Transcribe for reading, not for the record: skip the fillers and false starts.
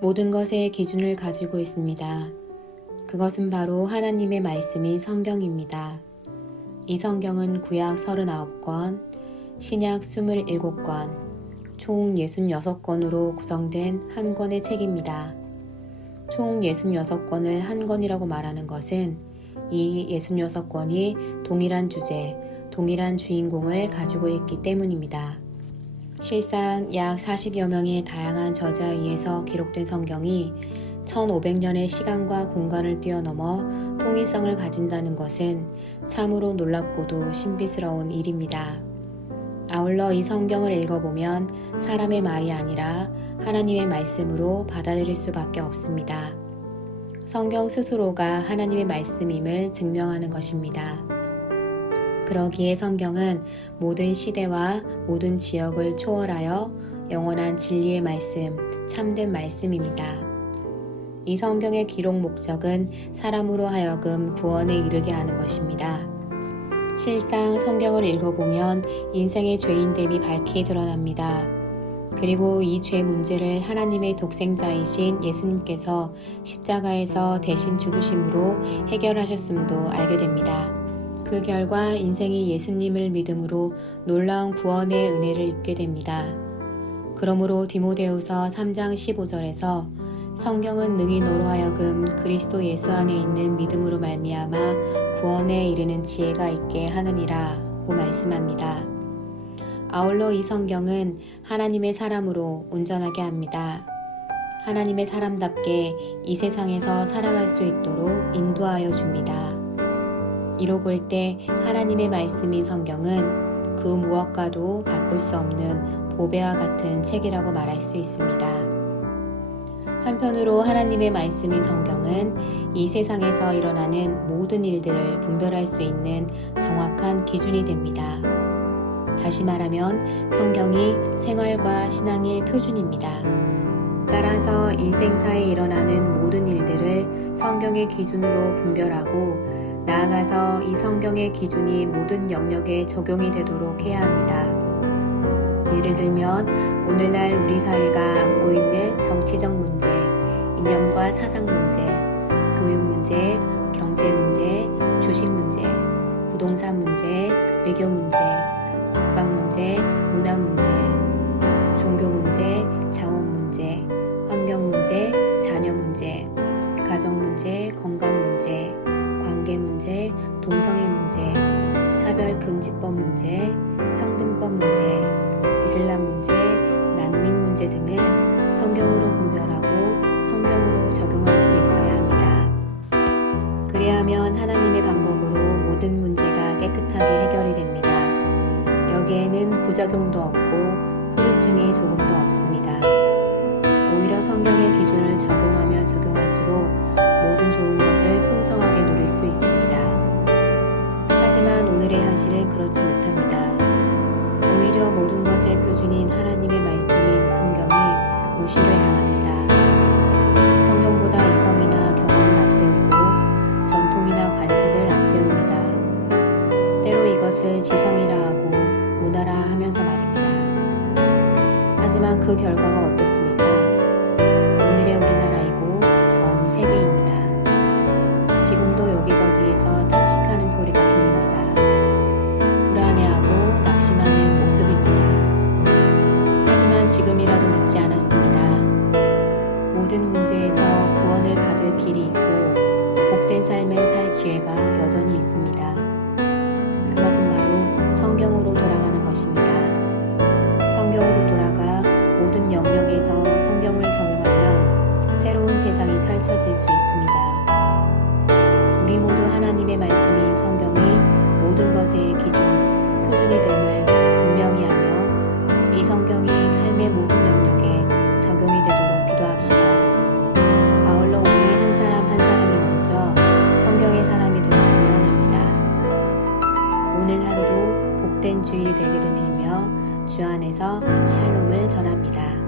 모든 것의 기준을 가지고 있습니다. 그것은 바로 하나님의 말씀인 성경입니다. 이 성경은 구약 39권, 신약 27권, 총 66권으로 구성된 한 권의 책입니다. 총 66권을 한 권이라고 말하는 것은 이 66권이 동일한 주제, 동일한 주인공을 가지고 있기 때문입니다. 실상 약 40여 명의 다양한 저자에 의해서 기록된 성경이 1500년의 시간과 공간을 뛰어넘어 통일성을 가진다는 것은 참으로 놀랍고도 신비스러운 일입니다. 아울러 이 성경을 읽어보면 사람의 말이 아니라 하나님의 말씀으로 받아들일 수밖에 없습니다. 성경 스스로가 하나님의 말씀임을 증명하는 것입니다. 그러기에 성경은 모든 시대와 모든 지역을 초월하여 영원한 진리의 말씀, 참된 말씀입니다. 이 성경의 기록 목적은 사람으로 하여금 구원에 이르게 하는 것입니다. 실상 성경을 읽어보면 인생의 죄인됨이 밝히 드러납니다. 그리고 이 죄 문제를 하나님의 독생자이신 예수님께서 십자가에서 대신 죽으심으로 해결하셨음도 알게 됩니다. 그 결과 인생이 예수님을 믿음으로 놀라운 구원의 은혜를 입게 됩니다. 그러므로 디모데후서 3장 15절에서 성경은 능히 너로 하여금 그리스도 예수 안에 있는 믿음으로 말미암아 구원에 이르는 지혜가 있게 하느니라고 말씀합니다. 아울러 이 성경은 하나님의 사람으로 온전하게 합니다. 하나님의 사람답게 이 세상에서 살아갈 수 있도록 인도하여 줍니다. 이로 볼 때 하나님의 말씀인 성경은 그 무엇과도 바꿀 수 없는 보배와 같은 책이라고 말할 수 있습니다. 한편으로 하나님의 말씀인 성경은 이 세상에서 일어나는 모든 일들을 분별할 수 있는 정확한 기준이 됩니다. 다시 말하면 성경이 생활과 신앙의 표준입니다. 따라서 인생사에 일어나는 모든 일들을 성경의 기준으로 분별하고 나아가서 이 성경의 기준이 모든 영역에 적용이 되도록 해야 합니다. 예를 들면 오늘날 우리 사회가 안고 있는 정치적 문제, 이념과 사상 문제, 교육 문제, 경제 문제, 주식 문제, 부동산 문제, 외교 문제, 국방 문제, 문화 문제, 종교 문제, 자원 문제, 환경 문제, 자녀 문제, 가정 문제, 건강 문제, 관계 문제, 동성애 문제, 차별금지법 문제, 평등법 문제, 이슬람 문제, 난민 문제 등을 성경으로 분별하고 성경으로 적용할 수 있어야 합니다. 그리하면 하나님의 방법으로 모든 문제가 깨끗하게 해결이 됩니다. 여기에는 부작용도 없고 후유증이 조금도 없습니다. 오히려 성경의 기준을 적용하면 적용할수록 모든 좋은 것을 풍성하게 누릴 수 있습니다. 하지만 오늘의 현실은 그렇지 못합니다. 오히려 모든 것의 표준인 하나님의 말씀인 성경이 무시를 당합니다. 성경보다 이성이나 경험을 앞세우고 전통이나 관습을 앞세웁니다. 때로 이것을 지성이라 하고 문화라 하면서 말입니다. 하지만 그 결과가 어떻습니까? 오늘의 우리나라이고 전 세계입니다. 지금도 여기저기에서 탄식하는 소리가 들립니다. 불안해하고 낙심하는 모습입니다. 하지만 지금이라도 늦지 않았습니다. 모든 문제에서 구원을 받을 길이 있고 복된 삶을 살 기회가 여전히 있습니다. 그것은 바로 성경으로 돌아가는 것입니다. 성경으로 돌아가 모든 영역에서 성경을 적용하면 새로운 세상이 펼쳐질 수 있습니다. 우리 모두 하나님의 말씀인 성경이 모든 것의 기준, 표준이 됨을 분명히 하며 이 성경이 삶의 모든 영역에 적용이 되도록 기도합시다. 아울러 우리 한 사람 한 사람이 먼저 성경의 사람이 되었으면 합니다. 오늘 하루도 복된 주일이 되기를 빌며 주 안에서 샬롬을 전합니다.